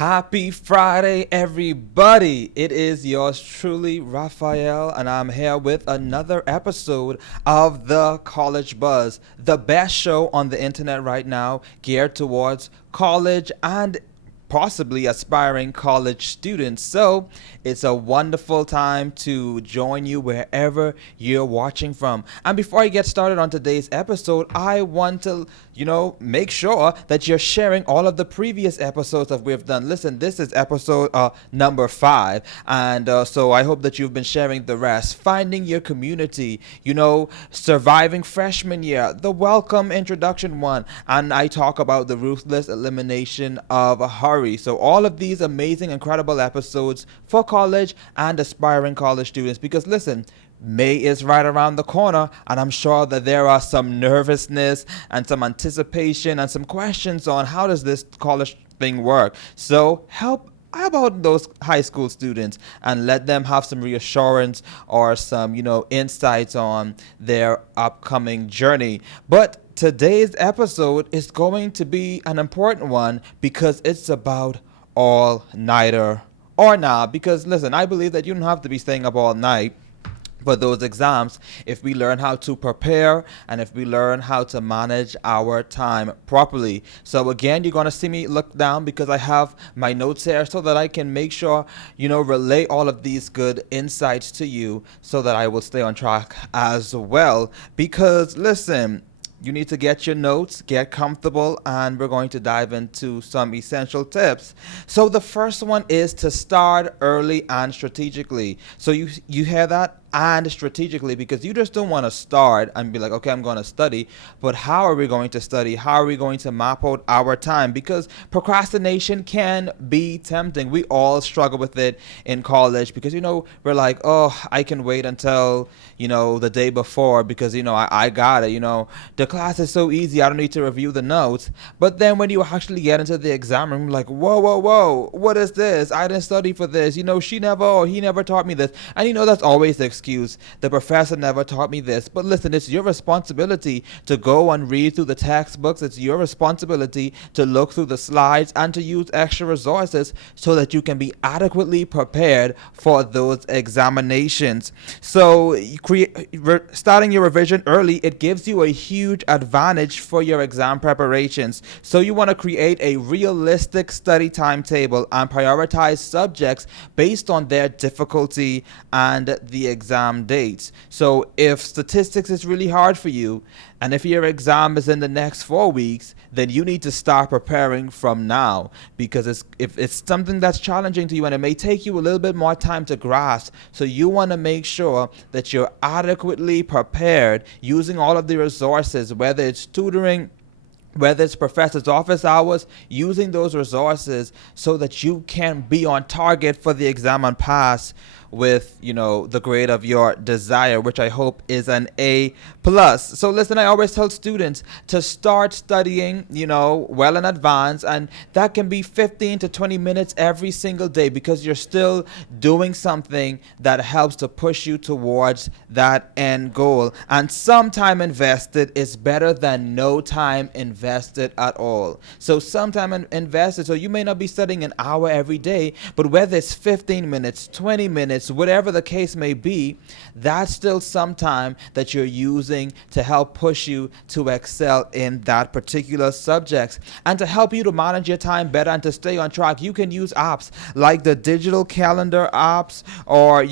Happy Friday, everybody. It is yours truly, Raphael, and I'm here with another episode of the College Buzz, the best show on the internet right now, geared towards college and possibly aspiring college students. So it's a wonderful time to join you wherever you're watching from. And before I get started on today's episode, I want to, make sure that you're sharing all of the previous episodes that we've done. Listen, this is episode number 5. And so I hope that you've been sharing the rest. Finding your community, surviving freshman year, the welcome introduction one. And I talk about the ruthless elimination of a hurry. So all of these amazing, incredible episodes for college and aspiring college students. Because listen, May is right around the corner, and I'm sure that there are some nervousness and some anticipation and some questions on how does this college thing work. So how about those high school students and let them have some reassurance or some, insights on their upcoming journey. But today's episode is going to be an important one because it's about all-nighter or not. Because listen, I believe that you don't have to be staying up all night for those exams if we learn how to prepare and if we learn how to manage our time properly. So again, you're going to see me look down because I have my notes here so that I can make sure, relay all of these good insights to you so that I will stay on track as well. Because listen, you need to get your notes, get comfortable, and we're going to dive into some essential tips. So the first one is to start early and strategically. So you hear that? And strategically, because you just don't want to start and be like, okay, I'm going to study, but how are we going to study? How are we going to map out our time? Because procrastination can be tempting. We all struggle with it in college because, we're like, oh, I can wait until, the day before because, I got it. The class is so easy. I don't need to review the notes. But then when you actually get into the exam room, like, whoa, what is this? I didn't study for this. She never or he never taught me this. And, that's always the excuse. The professor never taught me this. But listen, it's your responsibility to go and read through the textbooks. It's your responsibility to look through the slides and to use extra resources so that you can be adequately prepared for those examinations. So starting your revision early, it gives you a huge advantage for your exam preparations. So you want to create a realistic study timetable and prioritize subjects based on their difficulty and the exam dates. So if statistics is really hard for you, and if your exam is in the next 4 weeks, then you need to start preparing from now because if it's something that's challenging to you and it may take you a little bit more time to grasp. So you want to make sure that you're adequately prepared using all of the resources, whether it's tutoring, whether it's professor's office hours, using those resources so that you can be on target for the exam and pass with, the grade of your desire, which I hope is an A+. So listen, I always tell students to start studying, well in advance, and that can be 15 to 20 minutes every single day because you're still doing something that helps to push you towards that end goal. And some time invested is better than no time invested at all. So some time invested, so you may not be studying an hour every day, but whether it's 15 minutes, 20 minutes, whatever the case may be, that's still some time that you're using to help push you to excel in that particular subject. And to help you to manage your time better and to stay on track, you can use apps like the digital calendar apps or,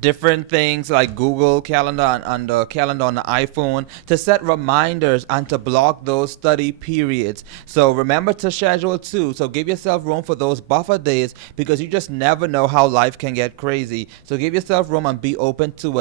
different things like Google Calendar and the calendar on the iPhone to set reminders and to block those study periods. So remember to schedule too. So give yourself room for those buffer days because you just never know how life can get crazy. So give yourself room and be open to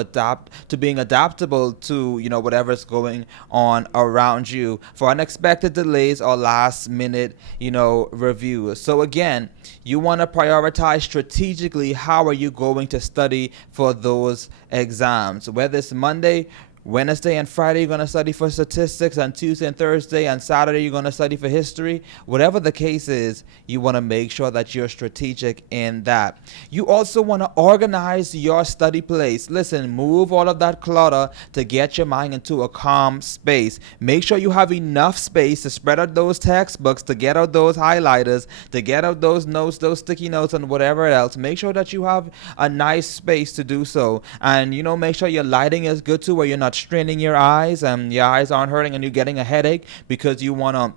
being adaptable to, whatever's going on around you for unexpected delays or last minute, reviews. So again, you want to prioritize strategically how are you going to study for those exams, whether it's Monday Wednesday and Friday, you're going to study for statistics, and Tuesday and Thursday and Saturday, you're going to study for history. Whatever the case is, you want to make sure that you're strategic in that. You also want to organize your study place. Listen, move all of that clutter to get your mind into a calm space. Make sure you have enough space to spread out those textbooks, to get out those highlighters, to get out those notes, those sticky notes, and whatever else. Make sure that you have a nice space to do so. And, make sure your lighting is good too, where you're not straining your eyes and your eyes aren't hurting and you're getting a headache because you want to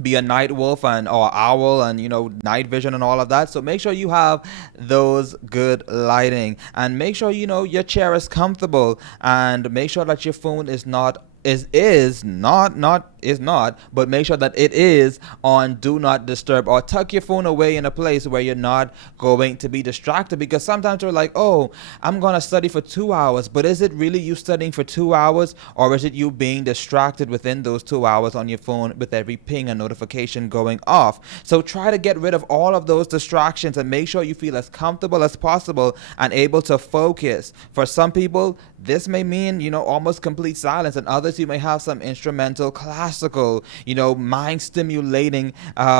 be a night wolf and or owl and night vision and all of that. So make sure you have those good lighting, and make sure your chair is comfortable, and make sure that your phone is not but make sure that it is on do not disturb, or tuck your phone away in a place where you're not going to be distracted. Because sometimes we're like, oh, I'm going to study for 2 hours, but is it really you studying for 2 hours, or is it you being distracted within those 2 hours on your phone with every ping and notification going off? So try to get rid of all of those distractions and make sure you feel as comfortable as possible and able to focus. For some people, this may mean almost complete silence, and others you may have some instrumental, classical, mind stimulating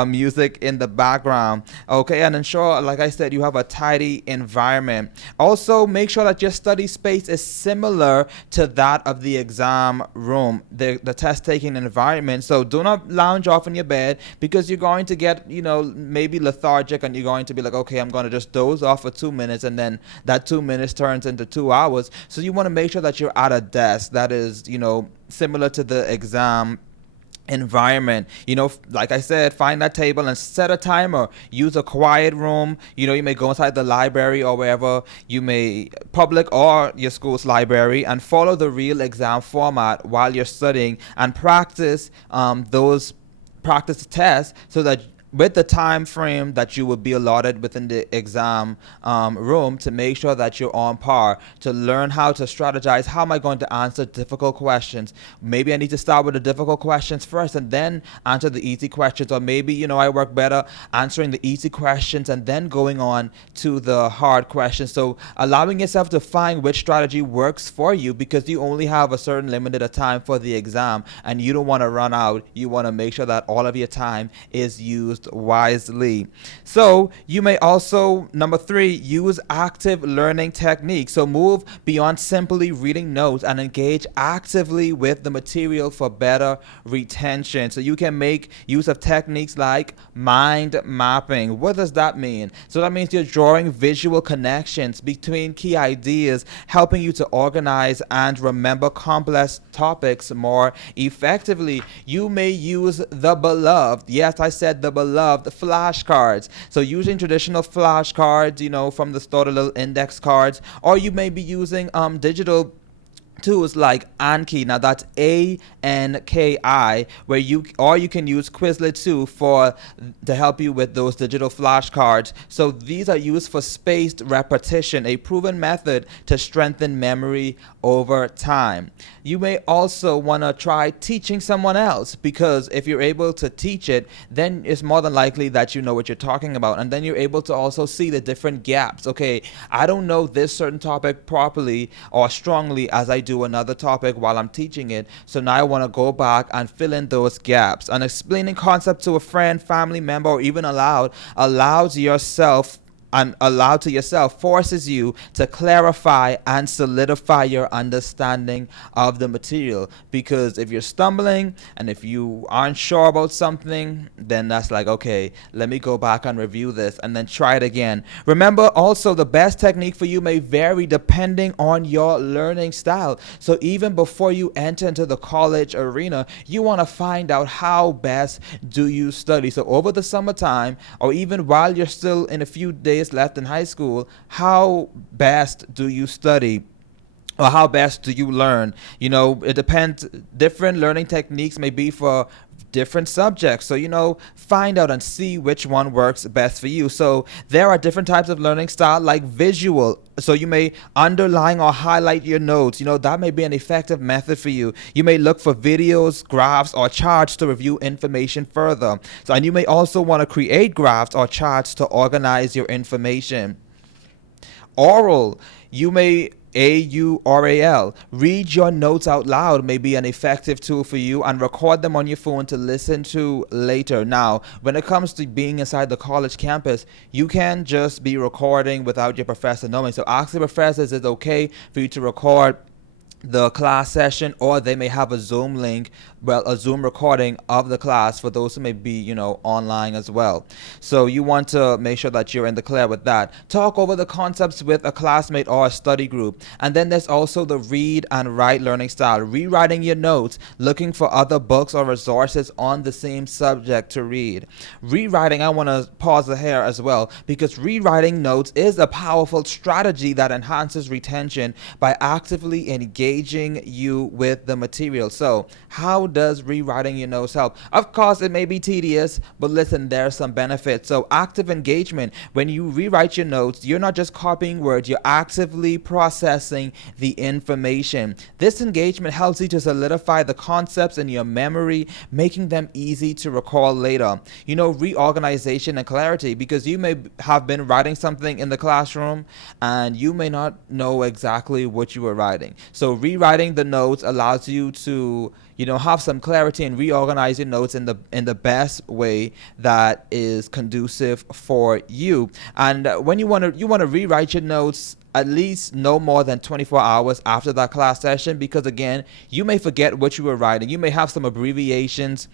music in the background. Okay, and ensure, like I said, you have a tidy environment. Also, make sure that your study space is similar to that of the exam room, the test taking environment. So do not lounge off in your bed, because you're going to get maybe lethargic, and you're going to be like, okay, I'm going to just doze off for 2 minutes, and then that 2 minutes turns into 2 hours. So you want to make sure that you're at a desk that is similar to the exam environment. Like I said, find that table and set a timer. Use a quiet room. You may go inside the library or wherever you may, public or your school's library, and follow the real exam format while you're studying, and practice practice tests, so that with the time frame that you will be allotted within the exam room, to make sure that you're on par, to learn how to strategize. How am I going to answer difficult questions? Maybe I need to start with the difficult questions first and then answer the easy questions, or maybe I work better answering the easy questions and then going on to the hard questions. So allowing yourself to find which strategy works for you, because you only have a certain limited time for the exam and you don't want to run out. You want to make sure that all of your time is used wisely. So you may also, number 3, use active learning techniques. So move beyond simply reading notes and engage actively with the material for better retention. So you can make use of techniques like mind mapping. What does that mean? So that means you're drawing visual connections between key ideas, helping you to organize and remember complex topics more effectively. You may use the beloved, yes, I said the beloved, flashcards. So using traditional flashcards, from the store, the little index cards, or you may be using digital tools like Anki. Now that's ANKI, where you can use Quizlet too to help you with those digital flashcards. So these are used for spaced repetition, a proven method to strengthen memory over time. You may also want to try teaching someone else, because if you're able to teach it, then it's more than likely that you know what you're talking about, and then you're able to also see the different gaps. Okay, I don't know this certain topic properly or strongly as I do another topic while I'm teaching it, so now I want to go back and fill in those gaps. And explaining concept to a friend, family member, or even allows yourself and allowed to yourself forces you to clarify and solidify your understanding of the material. Because if you're stumbling and if you aren't sure about something, then that's like, okay, let me go back and review this and then try it again. Remember also, the best technique for you may vary depending on your learning style. So even before you enter into the college arena, you want to find out how best do you study. So over the summertime, or even while you're still in a few days left in high school, how best do you study? Or how best do you learn? It depends. Different learning techniques may be for different subjects. So, find out and see which one works best for you. So there are different types of learning style, like visual. So you may underline or highlight your notes. That may be an effective method for you. You may look for videos, graphs, or charts to review information further. And you may also want to create graphs or charts to organize your information. Oral. You may AURAL. Read your notes out loud may be an effective tool for you, and record them on your phone to listen to later. Now, when it comes to being inside the college campus, you can just be recording without your professor knowing. So ask the professors, is it okay for you to record the class session, or they may have a Zoom link, well, a Zoom recording of the class for those who may be, online as well. So you want to make sure that you're in the clear with that. Talk over the concepts with a classmate or a study group. And then there's also the read and write learning style. Rewriting your notes, looking for other books or resources on the same subject to read. Rewriting, I want to pause here as well, because rewriting notes is a powerful strategy that enhances retention by actively engaging you with the material. So how does rewriting your notes help? Of course, it may be tedious, but listen, there are some benefits. So active engagement. When you rewrite your notes, you're not just copying words, you're actively processing the information. This engagement helps you to solidify the concepts in your memory, making them easy to recall later. Reorganization and clarity, because you may have been writing something in the classroom and you may not know exactly what you were writing. So rewriting the notes allows you to have some clarity and reorganize your notes in the best way that is conducive for you. And when you want to rewrite your notes at least no more than 24 hours after that class session, because again, you may forget what you were writing. You may have some abbreviations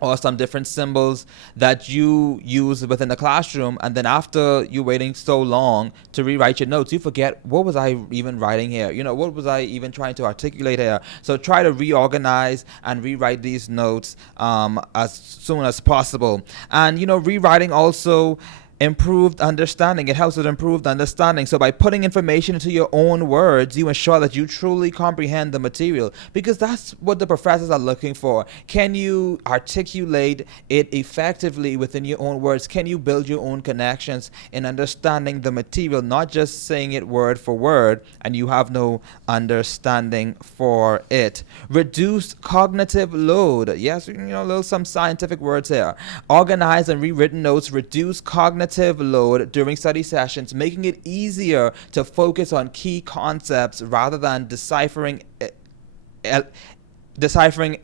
or some different symbols that you use within the classroom, and then after you waiting so long to rewrite your notes, you forget, what was I even writing here? What was I even trying to articulate here? So try to reorganize and rewrite these notes as soon as possible. And rewriting also improved understanding. It helps with improved understanding. So by putting information into your own words, you ensure that you truly comprehend the material, because that's what the professors are looking for. Can you articulate it effectively within your own words? Can you build your own connections in understanding the material, not just saying it word for word and you have no understanding for it? Reduce cognitive load. Yes, little some scientific words here. Organized and rewritten notes reduce cognitive load during study sessions, making it easier to focus on key concepts rather than deciphering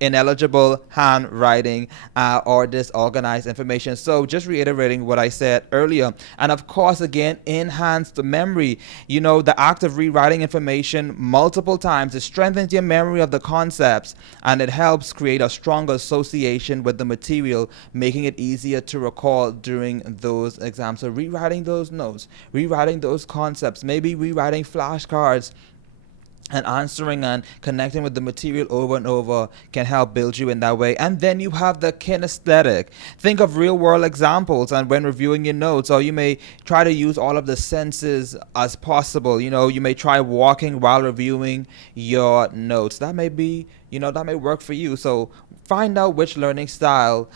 ineligible handwriting or disorganized information. So just reiterating what I said earlier. And of course, again, enhanced memory. The act of rewriting information multiple times, it strengthens your memory of the concepts, and it helps create a stronger association with the material, making it easier to recall during those exams. So rewriting those notes, rewriting those concepts, maybe rewriting flashcards, and answering and connecting with the material over and over can help build you in that way. And then you have the kinesthetic. Think of real world examples and when reviewing your notes, or you may try to use all of the senses as possible. You may try walking while reviewing your notes. That may be, that may work for you. So find out which learning style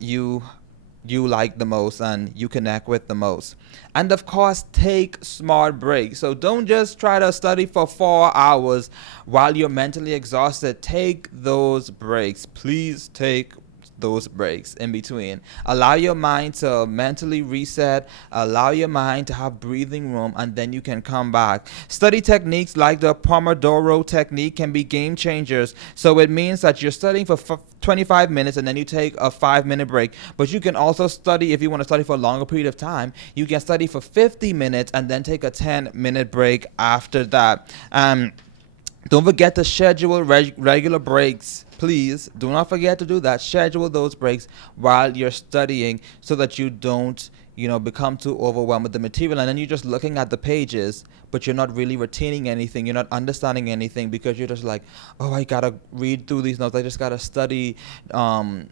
you like the most and you connect with the most. And of course, take smart breaks. So don't just try to study for 4 hours while you're mentally exhausted. Take those breaks. Please take those breaks in between. Allow your mind to mentally reset, allow your mind to have breathing room, and then you can come back. Study techniques like the Pomodoro technique can be game changers. So it means that you're studying for 25 minutes and then you take a 5-minute break. But you can also study, if you want to study for a longer period of time, you can study for 50 minutes and then take a 10-minute break after that. Don't forget to schedule regular breaks. Please do not forget to do that. Schedule those breaks while you're studying so that you don't, become too overwhelmed with the material. And then you're just looking at the pages, but you're not really retaining anything. You're not understanding anything because you're just like, oh, I got to read through these notes. I just got to study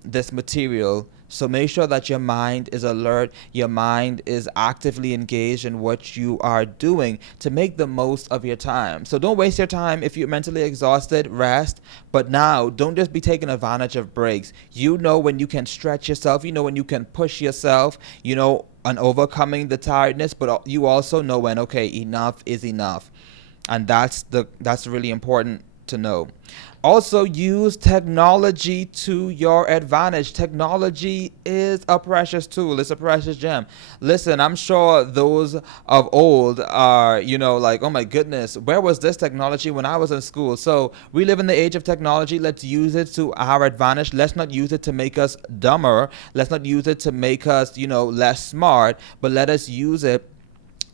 this material. So make sure that your mind is alert, your mind is actively engaged in what you are doing to make the most of your time. So don't waste your time. If you're mentally exhausted, rest. But now, don't just be taking advantage of breaks. When you can stretch yourself, when you can push yourself, and overcoming the tiredness, but you also know when, okay, enough is enough. And that's really important to know. Also, use technology to your advantage. Technology is a precious tool. It's a precious gem. Listen, I'm sure those of old are, like, oh my goodness, where was this technology when I was in school? So we live in the age of technology. Let's use it to our advantage. Let's not use it to make us dumber. Let's not use it to make us, less smart, but let us use it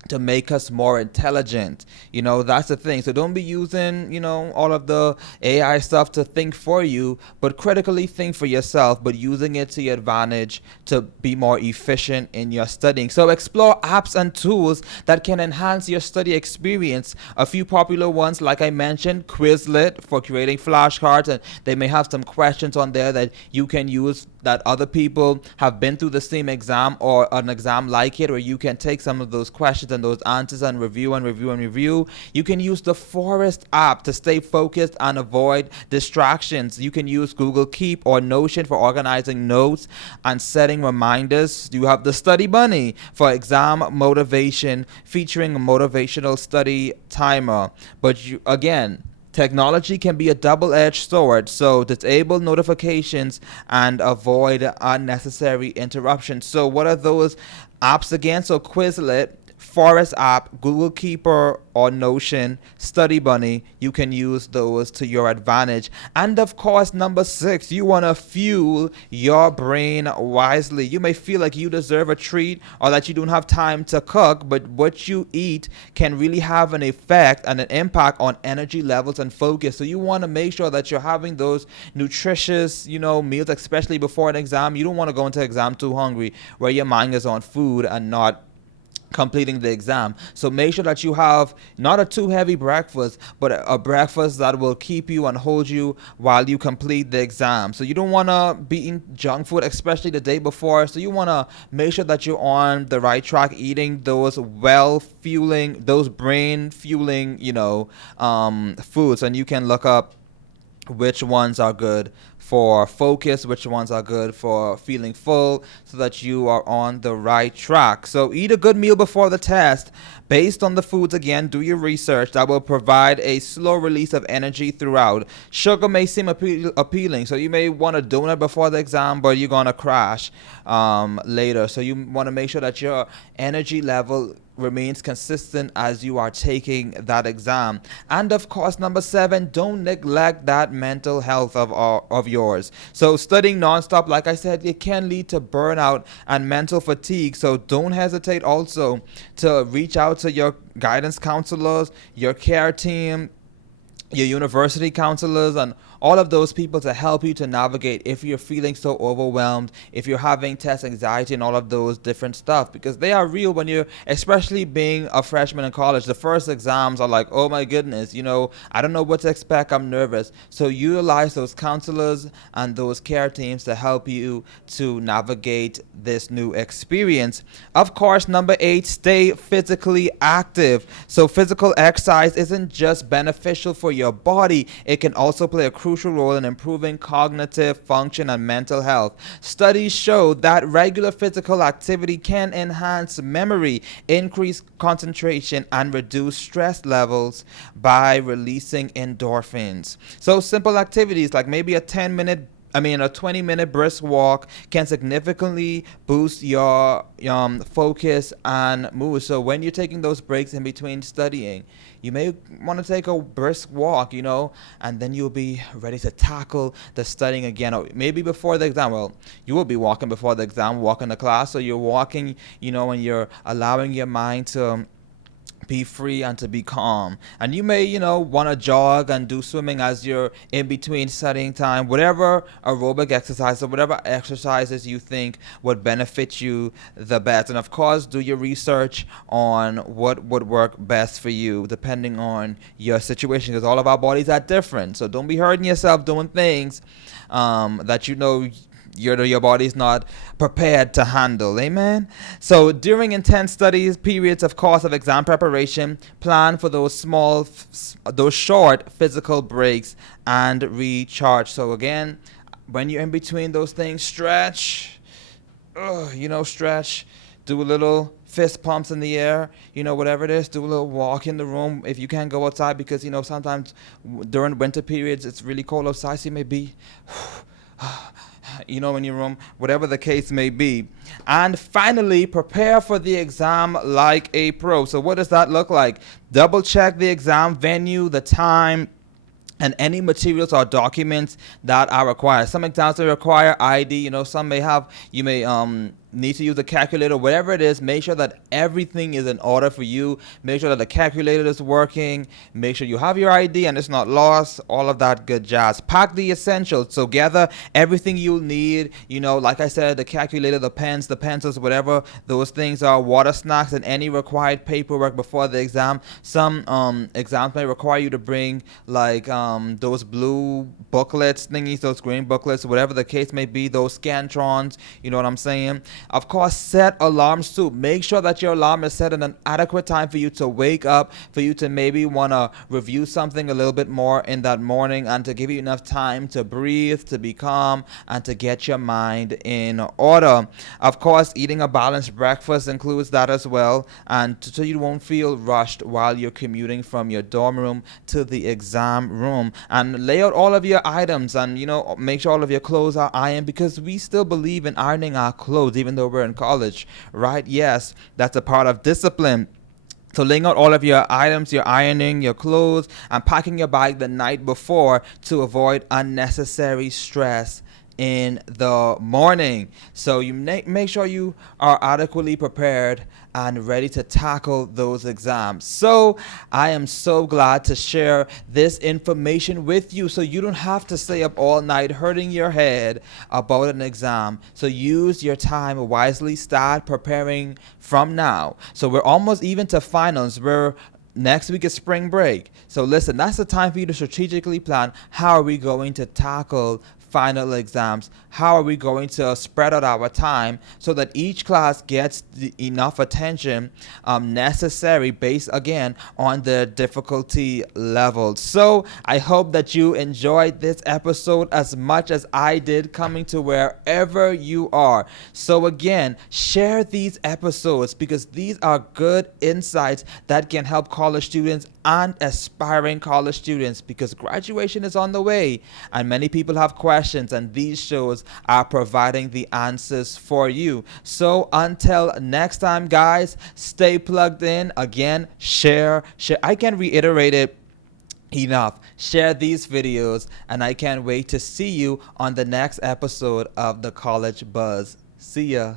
to make us more intelligent. That's the thing. So don't be using, all of the AI stuff to think for you, but critically think for yourself, but using it to your advantage to be more efficient in your studying. So explore apps and tools that can enhance your study experience. A few popular ones, like I mentioned, Quizlet for creating flashcards, and they may have some questions on there that you can use that other people have been through the same exam or an exam like it, or you can take some of those questions and those answers and review and review and review. You can use the Forest app to stay focused and avoid distractions. You can use Google Keep or Notion for organizing notes and setting reminders. You have the Study Bunny for exam motivation, featuring a motivational study timer. But again, technology can be a double-edged sword, so disable notifications and avoid unnecessary interruptions. So what are those apps again? So Quizlet, Forest app, Google Keeper or Notion, Study Bunny, you can use those to your advantage. And of course, number 6, you want to fuel your brain wisely. You may feel like you deserve a treat or that you don't have time to cook, but what you eat can really have an effect and an impact on energy levels and focus. So you want to make sure that you're having those nutritious, meals, especially before an exam. You don't want to go into exam too hungry where your mind is on food and not completing the exam. So make sure that you have not a too heavy breakfast, but a breakfast that will keep you and hold you while you complete the exam. So you don't want to be eating junk food, especially the day before. So you want to make sure that you're on the right track, eating those those brain fueling, foods. And you can look up which ones are good for focus, which ones are good for feeling full, so that you are on the right track. So eat a good meal before the test. Based on the foods, again, do your research. That will provide a slow release of energy throughout. Sugar may seem appealing, so you may want a donut before the exam, but you're going to crash later. So you want to make sure that your energy level remains consistent as you are taking that exam. And of course, number 7, don't neglect that mental health of yours. So studying nonstop, like I said, it can lead to burnout and mental fatigue. So don't hesitate also to reach out to your guidance counselors, your care team, your university counselors, and all of those people to help you to navigate if you're feeling so overwhelmed, if you're having test anxiety and all of those different stuff, because they are real when you're, especially being a freshman in college. The first exams are like, oh my goodness, I don't know what to expect. I'm nervous. So utilize those counselors and those care teams to help you to navigate this new experience. Of course, number 8, stay physically active. So physical exercise isn't just beneficial for your body, it can also play a crucial role in improving cognitive function and mental health. Studies show that regular physical activity can enhance memory, increase concentration, and reduce stress levels by releasing endorphins. So simple activities like maybe a 20-minute brisk walk can significantly boost your focus and mood. So when you're taking those breaks in between studying, you may want to take a brisk walk, and then you'll be ready to tackle the studying again. Or maybe before the exam, well, you will be walking before the exam, walking to class. So you're walking, and you're allowing your mind to be free and to be calm. And you may, want to jog and do swimming as you're in between studying time, whatever aerobic exercise or whatever exercises you think would benefit you the best. And of course, do your research on what would work best for you depending on your situation, because all of our bodies are different. So don't be hurting yourself doing things that your body's not prepared to handle. Amen. So during intense studies periods, of course, of exam preparation, plan for those short physical breaks and recharge. So again, when you're in between those things, stretch, stretch, do a little fist pumps in the air, whatever it is. Do a little walk in the room if you can't go outside, because sometimes during winter periods it's really cold outside, so you may be in your room, whatever the case may be. And finally, prepare for the exam like a pro. So what does that look like? Double check the exam venue, the time, and any materials or documents that are required. Some exams may require ID. Some may have, you may need to use a calculator. Whatever it is, make sure that everything is in order for you. Make sure that the calculator is working. Make sure you have your ID and it's not lost. All of that good jazz. Pack the essentials. So gather everything you'll need. Like I said, the calculator, the pens, the pencils, whatever those things are, water, snacks, and any required paperwork before the exam. Some exams may require you to bring like those blue booklets thingies, those green booklets, whatever the case may be, those scantrons, you know what I'm saying? Of course, set alarms too. Make sure that your alarm is set in an adequate time for you to wake up, for you to maybe want to review something a little bit more in that morning, and to give you enough time to breathe, to be calm, and to get your mind in order. Of course, eating a balanced breakfast includes that as well, and so you won't feel rushed while you're commuting from your dorm room to the exam room. And lay out all of your items, and make sure all of your clothes are ironed, because we still believe in ironing our clothes even though we're in college, right? Yes, that's a part of discipline. So laying out all of your items, your ironing, your clothes, and packing your bag the night before to avoid unnecessary stress in the morning. So you make sure you are adequately prepared and ready to tackle those exams. So I am so glad to share this information with you, so you don't have to stay up all night hurting your head about an exam. So use your time wisely. Start preparing from now. So we're almost even to finals. Next week is spring break. So listen, that's the time for you to strategically plan. How are we going to tackle final exams? How are we going to spread out our time so that each class gets enough attention necessary based again on the difficulty level? So I hope that you enjoyed this episode as much as I did, coming to wherever you are. So again, share these episodes, because these are good insights that can help college students and aspiring college students, because graduation is on the way and many people have questions, and these shows are providing the answers for you. So until next time, guys, stay plugged in. Again, share. I can reiterate it enough. Share these videos, and I can't wait to see you on the next episode of the College Buzz. See ya.